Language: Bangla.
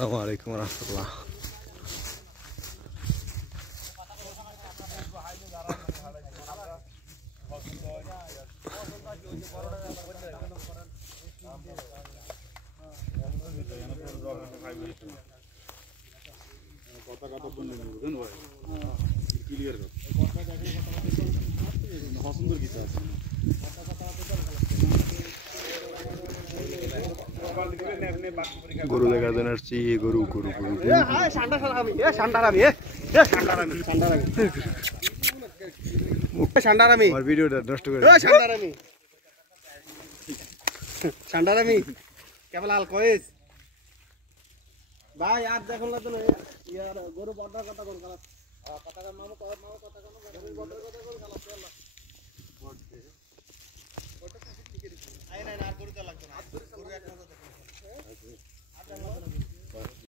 আসসালামু আলাইকুম রাহমাতুল্লাহ। গরু দেখার জন্য আসছি। গরু গরু গরু আমার ভিডিওটা নষ্ট করে ঠান্ডারামি কেবল আল কয়েস ভাই আর দেখুন না তো ইয়ার গরু বড়ার কথা কোন কালা কথা কাম মামু কথা কোন গরু বড়ার কথা কোন কালা চল ওটা কিছু লিখে দিই আই না আর গরু তো লাগতো না গরু এক মতো দেখো